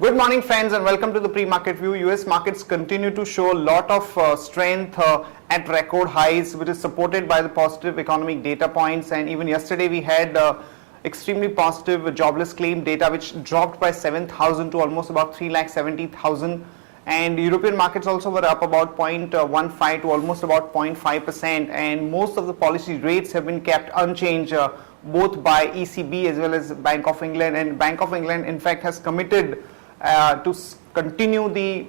Good morning friends and welcome to the pre-market view. US markets continue to show a lot of strength at record highs, which is supported by the positive economic data points, and even yesterday we had extremely positive jobless claim data which dropped by 7,000 to almost about 3,70,000, and European markets also were up about 0.15 to almost about 0.5%, and most of the policy rates have been kept unchanged both by ECB as well as Bank of England, and Bank of England in fact has committed to continue the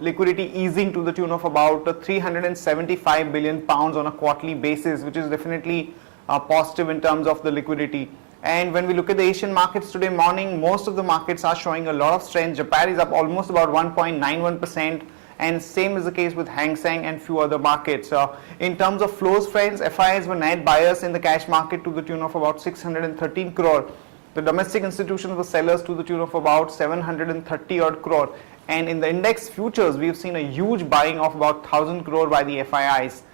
liquidity easing to the tune of about 375 billion pounds on a quarterly basis, which is definitely positive in terms of the liquidity. And when we look at the Asian markets today morning, most of the markets are showing a lot of strength. Japan is up almost about 1.91%, and same is the case with Hang Seng and few other markets. In terms of flows, friends, FIs were net buyers in the cash market to the tune of about 613 crore. The domestic institutions were sellers to the tune of about 730 odd crore, and in the index futures we have seen a huge buying of about 1000 crore by the FIIs,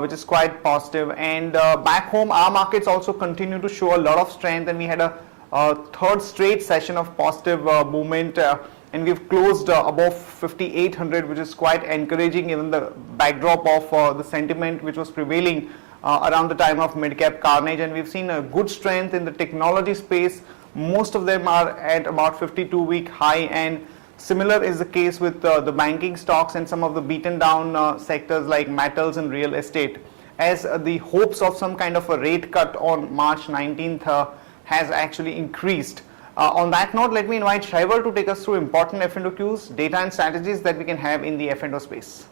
which is quite positive. And back home our markets also continue to show a lot of strength, and we had a third straight session of positive movement, and we've closed above 5800, which is quite encouraging given the backdrop of the sentiment which was prevailing around the time of mid-cap carnage. And we've seen a good strength in the technology space. Most of them are at about 52-week high, and similar is the case with the banking stocks and some of the beaten down sectors like metals and real estate, as the hopes of some kind of a rate cut on March 19th has actually increased. On that note, let me invite Shaivar to take us through important F&O cues, data and strategies that we can have in the F&O space.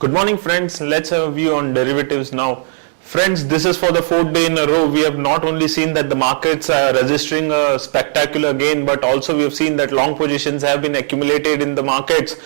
Good morning friends, let's have a view on derivatives now. Friends, this is for the fourth day in a row. We have not only seen that the markets are registering a spectacular gain, but also we have seen that long positions have been accumulated in the markets,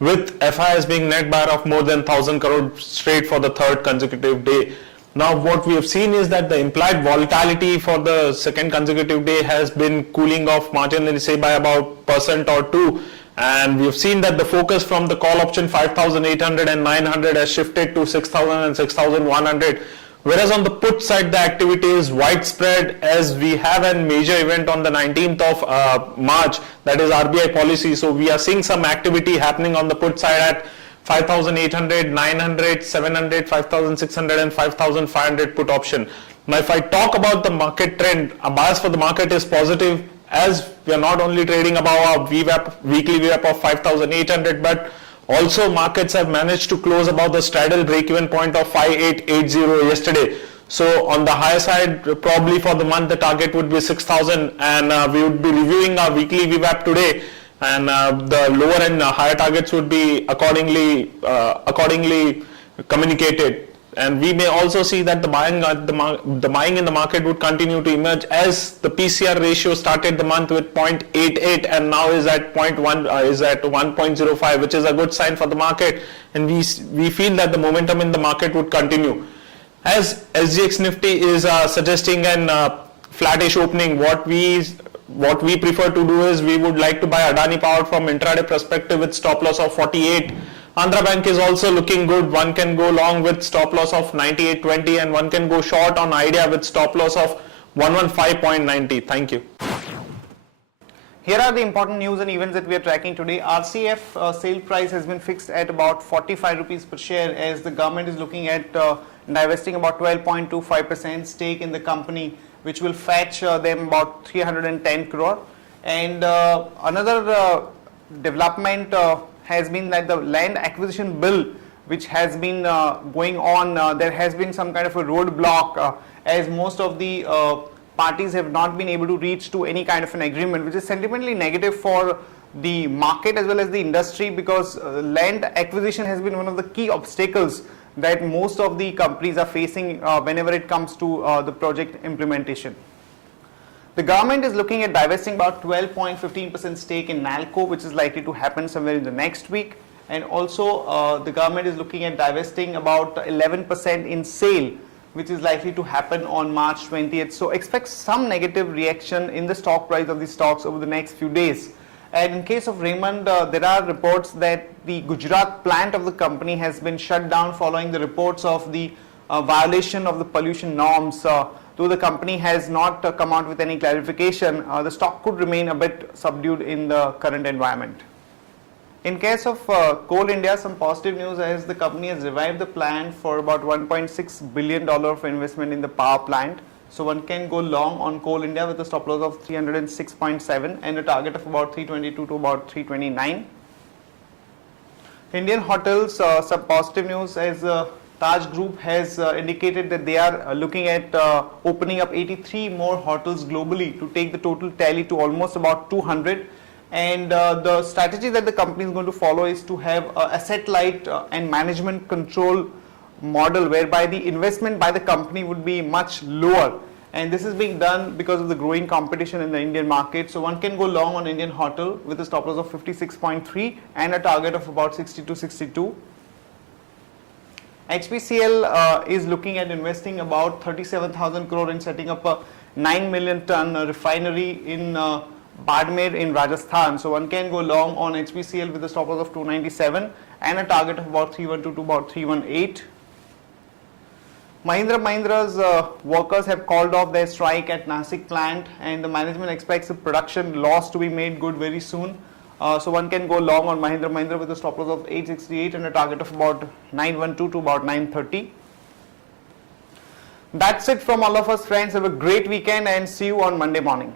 with FIs being net buyer of more than 1000 crore straight for the third consecutive day. Now what we have seen is that the implied volatility for the second consecutive day has been cooling off marginally, say by about 1% or 2%. And we have seen that the focus from the call option 5,800 and 900 has shifted to 6,000 and 6,100. Whereas on the put side, the activity is widespread, as we have a major event on the 19th of March, that is RBI policy. So we are seeing some activity happening on the put side at 5,800, 900, 700, 5,600 and 5,500 put option. Now if I talk about the market trend, a bias for the market is positive, as we are not only trading above our VWAP, weekly VWAP of 5,800, but also markets have managed to close above the straddle break-even point of 5,880 yesterday. So on the higher side, probably for the month the target would be 6,000, and we would be reviewing our weekly VWAP today, and the lower and higher targets would be accordingly communicated. And we may also see that the buying in the market would continue to emerge, as the PCR ratio started the month with 0.88 and now is at 1.05, which is a good sign for the market, and we feel that the momentum in the market would continue. As SGX Nifty is suggesting an flattish opening, what we prefer to do is we would like to buy Adani Power from intraday perspective with stop loss of 48. Andhra Bank is also looking good. One can go long with stop loss of 98.20, and one can go short on Idea with stop loss of 115.90. Thank you. Here are the important news and events that we are tracking today. RCF sale price has been fixed at about 45 rupees per share, as the government is looking at divesting about 12.25% stake in the company, which will fetch them about 310 crore. And another development has been that the land acquisition bill which has been going on, there has been some kind of a roadblock, as most of the parties have not been able to reach to any kind of an agreement, which is sentimentally negative for the market as well as the industry, because land acquisition has been one of the key obstacles that most of the companies are facing whenever it comes to the project implementation. The government is looking at divesting about 12.15% stake in NALCO, which is likely to happen somewhere in the next week. And also the government is looking at divesting about 11% in SAIL, which is likely to happen on March 20th. So expect some negative reaction in the stock price of these stocks over the next few days. And in case of Raymond, there are reports that the Gujarat plant of the company has been shut down following the reports of the violation of the pollution norms though the company has not come out with any clarification, the stock could remain a bit subdued in the current environment. In case of Coal India, some positive news as the company has revived the plan for about $1.6 billion of investment in the power plant. So one can go long on Coal India with a stop loss of 306.7 and a target of about 322 to about 329. Indian hotels, some positive news as Taj Group has indicated that they are looking at opening up 83 more hotels globally to take the total tally to almost about 200. And the strategy that the company is going to follow is to have asset light and management control model whereby the investment by the company would be much lower, and this is being done because of the growing competition in the Indian market. So one can go long on Indian hotel with a stop loss of 56.3 and a target of about 60 to 62. HPCL is looking at investing about 37,000 crore in setting up a 9 million ton refinery in Badmer in Rajasthan. So one can go long on HPCL with a stop loss of 297 and a target of about 312 to about 318. Mahindra's workers have called off their strike at Nasik plant, and the management expects the production loss to be made good very soon. So one can go long on Mahindra with a stop loss of 868 and a target of about 912 to about 930. That's it from all of us, friends. Have a great weekend and see you on Monday morning.